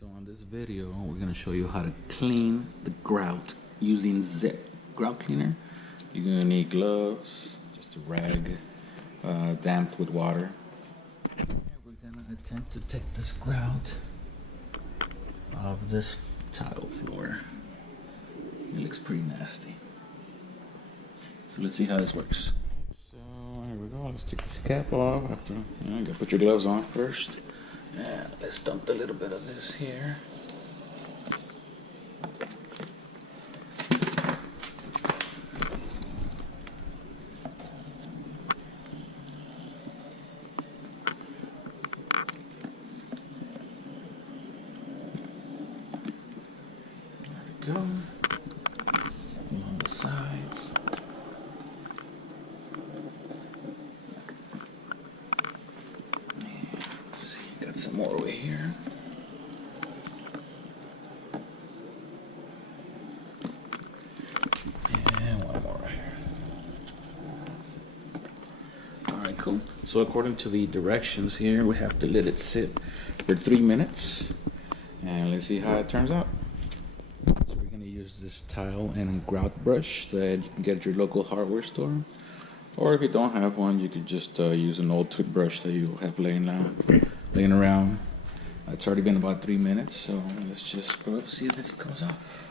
So on this video, we're gonna show you how to clean the grout using Zip grout cleaner. You're gonna need gloves, just a rag, damped with water. We're gonna attempt to take this grout off this tile floor. It looks pretty nasty. So let's see how this works. So here we go. Let's take this cap off. After you gotta put your gloves on first. And let's dump a little bit of this here. There we go. Along the sides. Let's see, got some more over here. And one more right here. Alright, cool. So according to the directions here, we have to let it sit for 3 minutes. And let's see how it turns out. So we're going to use this tile and a grout brush that you can get at your local hardware store. Or if you don't have one, you could just use an old toothbrush that you have laying around. It's already been about 3 minutes, so let's just go see if this goes off.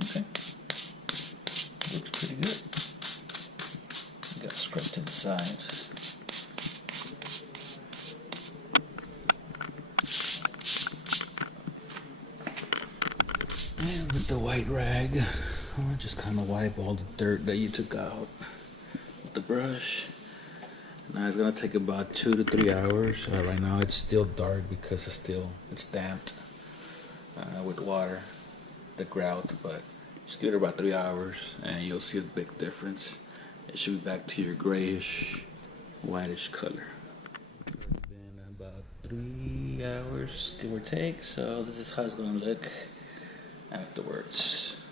Okay, looks pretty good. You got scrub to the sides. And with the white rag, I'll just kind of wipe all the dirt that you took out with the brush. Now it's gonna take about 2 to 3 hours. Right now it's still dark because it's damped with water, the grout. But just give it about 3 hours, and you'll see a big difference. It should be back to your grayish, whitish color. It's been about 3 hours, give or take. So this is how it's gonna look afterwards.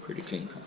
Pretty clean, huh?